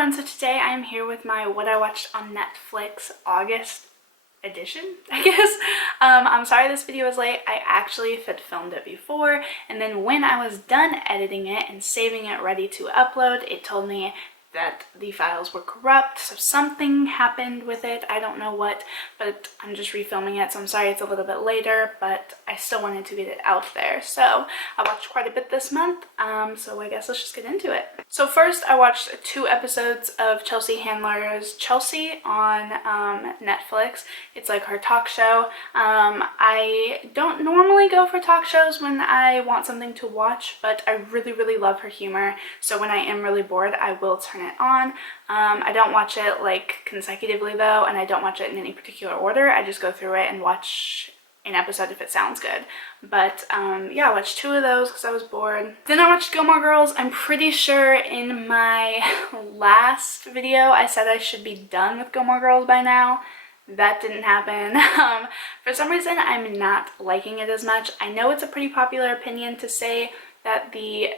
everyone, so today I am here with my What I Watched on Netflix August edition, I guess. I'm sorry this video is late. I actually had filmed it before, and then when I was done editing it and saving it ready to upload, it told me that the files were corrupt, so something happened with it. I don't know what, but I'm just refilming it, so I'm sorry it's a little bit later, but I still wanted to get it out there. So I watched quite a bit this month, so I guess let's just get into it. So first I watched 2 episodes of Chelsea Handler's Chelsea on Netflix. It's like her talk show. I don't normally go for talk shows when I want something to watch, but I really love her humor, so when I am really bored I will turn it on. I don't watch it like consecutively though, and I don't watch it in any particular order. I just go through it and watch an episode if it sounds good. But yeah, I watched 2 of those because I was bored. Then I watched Gilmore Girls. I'm pretty sure in my last video I said I should be done with Gilmore Girls by now. That didn't happen. For some reason I'm not liking it as much. I know it's a pretty popular opinion to say that the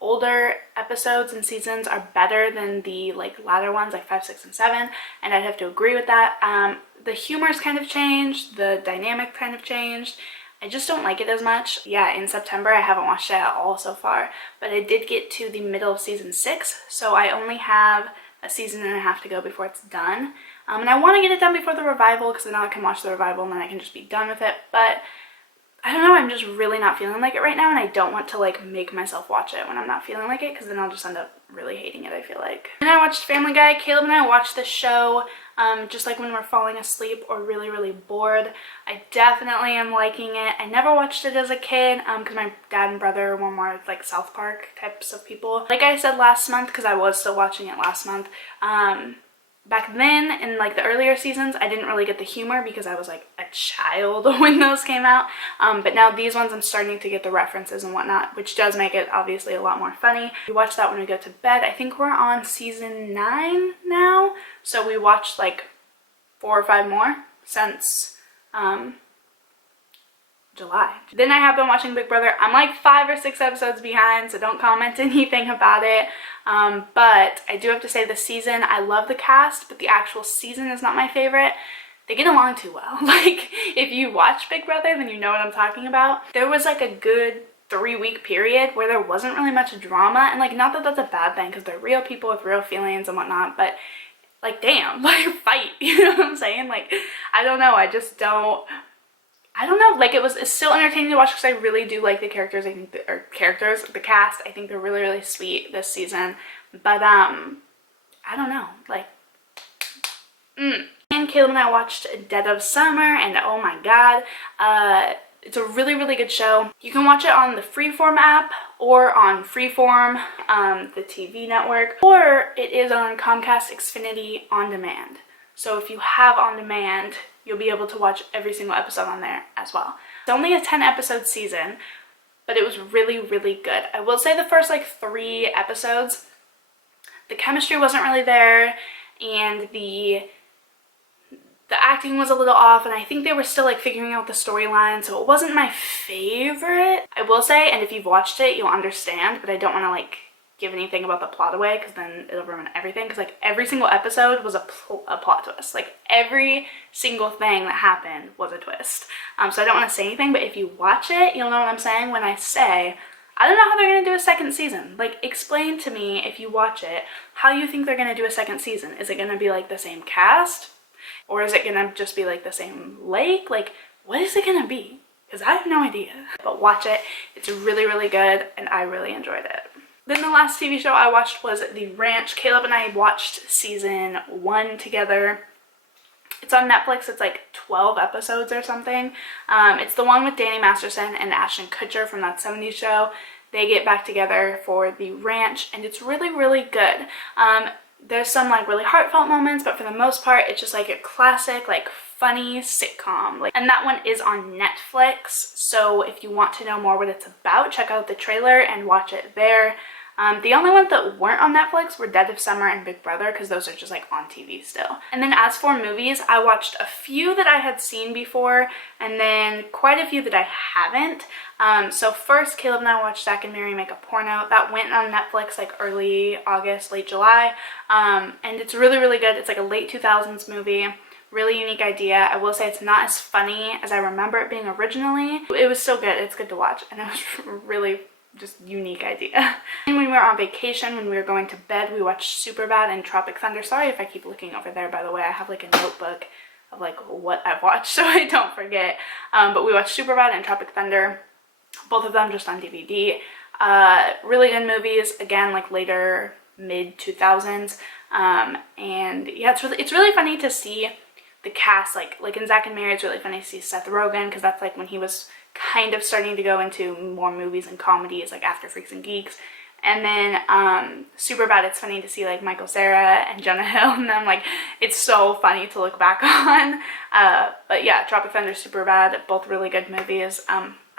older episodes and seasons are better than the like latter ones, like 5, 6, and 7, and I'd have to agree with that. The humor's kind of changed, the dynamic kind of changed. I just don't like it as much. Yeah, in September I haven't watched it at all so far, but I did get to the middle of season 6, so I only have a season and a half to go before it's done. And I want to get it done before the revival, because then I can watch the revival and then I can just be done with it, but I don't know, I'm just really not feeling like it right now, and I don't want to like make myself watch it when I'm not feeling like it, because then I'll just end up really hating it, I feel like. And I watched Family Guy. Caleb and I watched this show just like when we're falling asleep or really bored. I definitely am liking it. I never watched it as a kid because my dad and brother were more like South Park types of people. Like I said last month, because I was still watching it last month, back then, in like the earlier seasons, I didn't really get the humor because I was like a child when those came out. But now these ones I'm starting to get the references and whatnot, which does make it obviously a lot more funny. We watch that when we go to bed. I think we're on season 9 now. So we watched like 4 or 5 more since July. Then I have been watching Big Brother. I'm like 5 or 6 episodes behind, so don't comment anything about it. But I do have to say the season, I love the cast, but the actual season is not my favorite. They get along too well. Like, if you watch Big Brother, then you know what I'm talking about. There was like a good 3-week period where there wasn't really much drama, and like, not that that's a bad thing, because they're real people with real feelings and whatnot, but like, damn, like, fight, you know what I'm saying? Like, I don't know, I don't know, like, it's still entertaining to watch because I really do like the characters. I think the cast, I think they're really sweet this season, but I don't know, like, And Caleb and I watched Dead of Summer, and oh my god, it's a really good show. You can watch it on the Freeform app or on Freeform, the TV network, or it is on Comcast Xfinity On Demand. So if you have On Demand, you'll be able to watch every single episode on there as well. It's only a 10-episode season, but it was really good. I will say the first like 3 episodes, the chemistry wasn't really there, and the acting was a little off, and I think they were still like figuring out the storyline, so it wasn't my favorite, I will say. And if you've watched it, you'll understand, but I don't want to like give anything about the plot away, because then it'll ruin everything, because like every single episode was a plot twist. Like, every single thing that happened was a twist. So I don't want to say anything, but if you watch it, you'll know what I'm saying when I say I don't know how they're going to do a second season. Like, explain to me, if you watch it, how you think they're going to do a second season. Is it going to be like the same cast, or is it going to just be like the same lake? Like, what is it going to be? Because I have no idea. But watch it. It's really good, and I really enjoyed it. Then the last TV show I watched was The Ranch. Caleb and I watched season 1 together. It's on Netflix. It's like 12 episodes or something. It's the one with Danny Masterson and Ashton Kutcher from That 70s Show. They get back together for The Ranch, and it's really good. There's some like really heartfelt moments, but for the most part, it's just like a classic, like, funny sitcom. Like, and that one is on Netflix, so if you want to know more what it's about, check out the trailer and watch it there. The only ones that weren't on Netflix were Dead of Summer and Big Brother, because those are just like on TV still. And then as for movies, I watched a few that I had seen before and then quite a few that I haven't. So first, Caleb and I watched Zack and Miri Make a Porno. That went on Netflix like early August, late July. And it's really, really good. It's like a late 2000s movie. Really unique idea. I will say it's not as funny as I remember it being originally. It was still good. It's good to watch. And it was really just unique idea. And when we were on vacation, when we were going to bed, we watched Superbad and Tropic Thunder. Sorry if I keep looking over there, by the way. I have like a notebook of like what I've watched so I don't forget. But we watched Superbad and Tropic Thunder, both of them just on DVD. Really good movies, again, like later mid 2000s. And yeah, it's really funny to see the cast, like in Zack and Miri. It's really funny to see Seth Rogen, because that's like when he was kind of starting to go into more movies and comedies, like after Freaks and Geeks. And then Superbad, it's funny to see like Michael Cera and Jonah Hill, and I'm like, it's so funny to look back on. But yeah, Tropic Thunder, Superbad, both really good movies.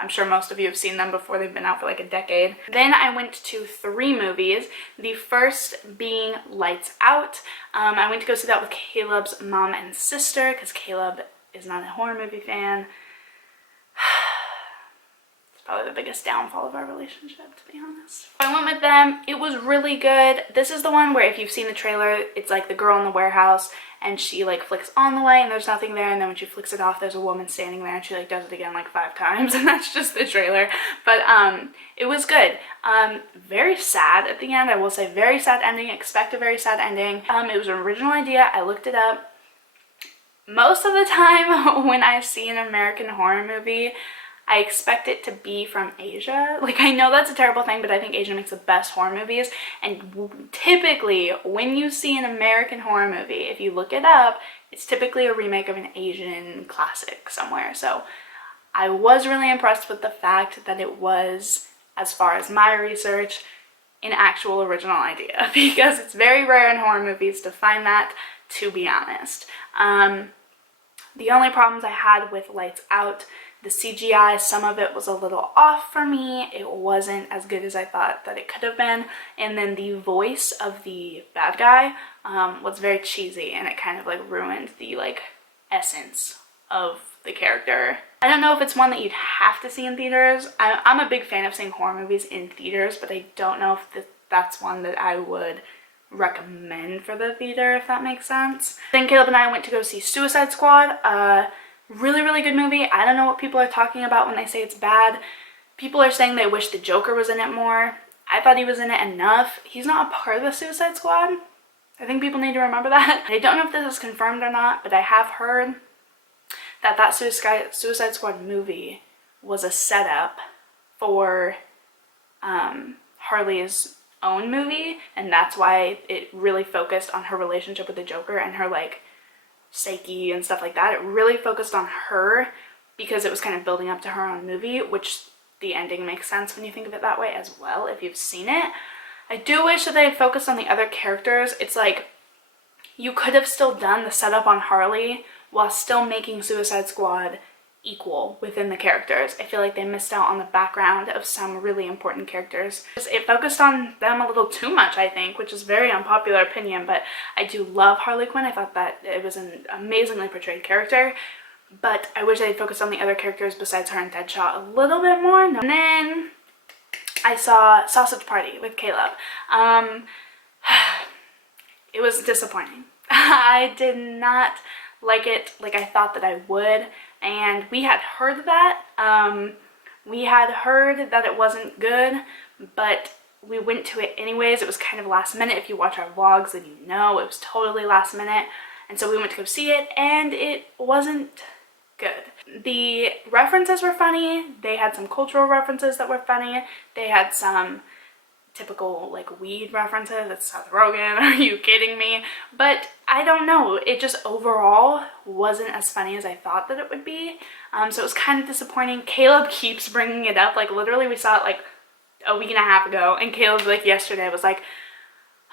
I'm sure most of you have seen them before. They've been out for like a decade. Then I went to 3 movies. The first being Lights Out. I went to go see that with Caleb's mom and sister, because Caleb is not a horror movie fan. Probably the biggest downfall of our relationship, to be honest. I went with them. It was really good. This is the one where, if you've seen the trailer, it's like the girl in the warehouse and she like flicks on the light and there's nothing there, and then when she flicks it off, there's a woman standing there and she like does it again like 5 times, and that's just the trailer. But it was good. Very sad at the end. I will say, very sad ending. Expect a very sad ending. It was an original idea. I looked it up. Most of the time when I see an American horror movie, I expect it to be from Asia. Like, I know that's a terrible thing, but I think Asia makes the best horror movies. And typically, when you see an American horror movie, if you look it up, it's typically a remake of an Asian classic somewhere. So I was really impressed with the fact that it was, as far as my research, an actual original idea, because it's very rare in horror movies to find that, to be honest. The only problems I had with Lights Out, the CGI, some of it was a little off for me. It wasn't as good as I thought that it could have been. And then the voice of the bad guy was very cheesy, and it kind of like ruined the like essence of the character. I don't know if it's one that you'd have to see in theaters. I'm a big fan of seeing horror movies in theaters, but I don't know if that's one that I would recommend for the theater, if that makes sense. Then Caleb and I went to go see Suicide Squad. Really, really good movie. I don't know what people are talking about when they say it's bad. People are saying they wish the Joker was in it more. I thought he was in it enough. He's not a part of the Suicide Squad. I think people need to remember that. I don't know if this is confirmed or not, but I have heard that Suicide Squad movie was a setup for Harley's own movie, and that's why it really focused on her relationship with the Joker and her like psyche and stuff like that. It really focused on her because it was kind of building up to her own movie, which the ending makes sense when you think of it that way as well, if you've seen it. I do wish that they had focused on the other characters. It's like you could have still done the setup on Harley while still making Suicide Squad equal within the characters. I feel like they missed out on the background of some really important characters. It focused on them a little too much, I think, which is very unpopular opinion, but I do love Harley Quinn. I thought that it was an amazingly portrayed character, but I wish they had focused on the other characters besides her and Deadshot a little bit more. And then I saw Sausage Party with Caleb. It was disappointing. I did not like it like I thought that I would. And we had heard that. We had heard that it wasn't good, but we went to it anyways. It was kind of last minute. If you watch our vlogs, then you know it was totally last minute. And so we went to go see it, and it wasn't good. The references were funny. They had some cultural references that were funny. They had some typical like weed references. It's Seth Rogen, are you kidding me? But I don't know, it just overall wasn't as funny as I thought that it would be. So it was kind of disappointing. Caleb keeps bringing it up. Like literally we saw it like a week and a half ago, and Caleb like yesterday was like,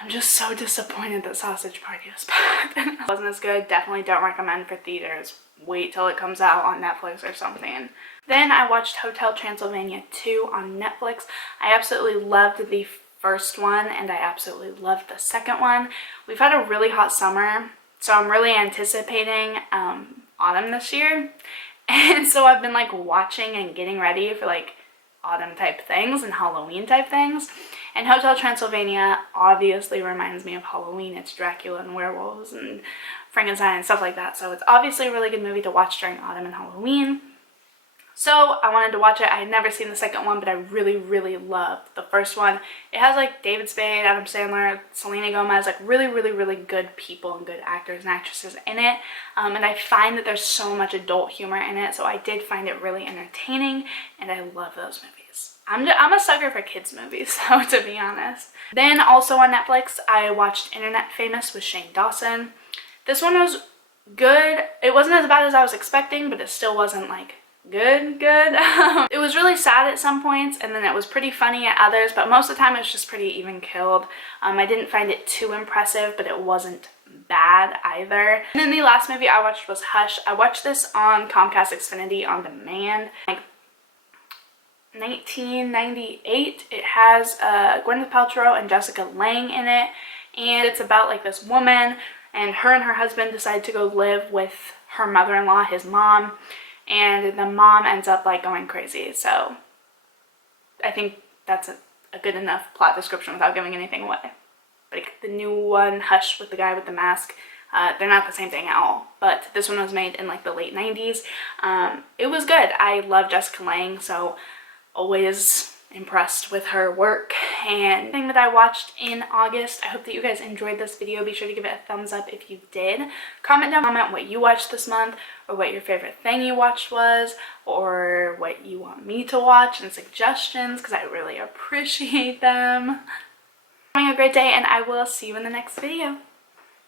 I'm just so disappointed that Sausage Party was bad. It wasn't as good. Definitely don't recommend for theaters. Wait till it comes out on Netflix or something. Then I watched Hotel Transylvania 2 on Netflix. I absolutely loved the first one and I absolutely loved the second one. We've had a really hot summer, so I'm really anticipating autumn this year. And so I've been like watching and getting ready for like autumn type things and Halloween type things. And Hotel Transylvania obviously reminds me of Halloween. It's Dracula and werewolves and Frankenstein and stuff like that. So it's obviously a really good movie to watch during autumn and Halloween. So I wanted to watch it. I had never seen the second one, but I really, really loved the first one. It has like David Spade, Adam Sandler, Selena Gomez, like really, really, really good people and good actors and actresses in it. And I find that there's so much adult humor in it, so I did find it really entertaining, and I love those movies. I'm a sucker for kids movies, so to be honest. Then also on Netflix, I watched Internet Famous with Shane Dawson. This one was good. It wasn't as bad as I was expecting, but it still wasn't like good. It was really sad at some points, and then it was pretty funny at others, but most of the time it was just pretty even keeled. I didn't find it too impressive, but it wasn't bad either. And then the last movie I watched was Hush. I watched this on Comcast Xfinity on demand, like 1998. It has Gwyneth Paltrow and Jessica Lange in it, and it's about like this woman, and her husband decide to go live with her mother-in-law, his mom, and the mom ends up like going crazy. So I think that's a good enough plot description without giving anything away. But the new one, Hush, with the guy with the mask, they're not the same thing at all, but this one was made in like the late 90s. It was good. I love Jessica Lange, so always impressed with her work. And thing that I watched in August. I hope that you guys enjoyed this video. Be sure to give it a thumbs up if you did. Comment what you watched this month, or what your favorite thing you watched was, or what you want me to watch, and suggestions, because I really appreciate them. Having a great day, and I will see you in the next video.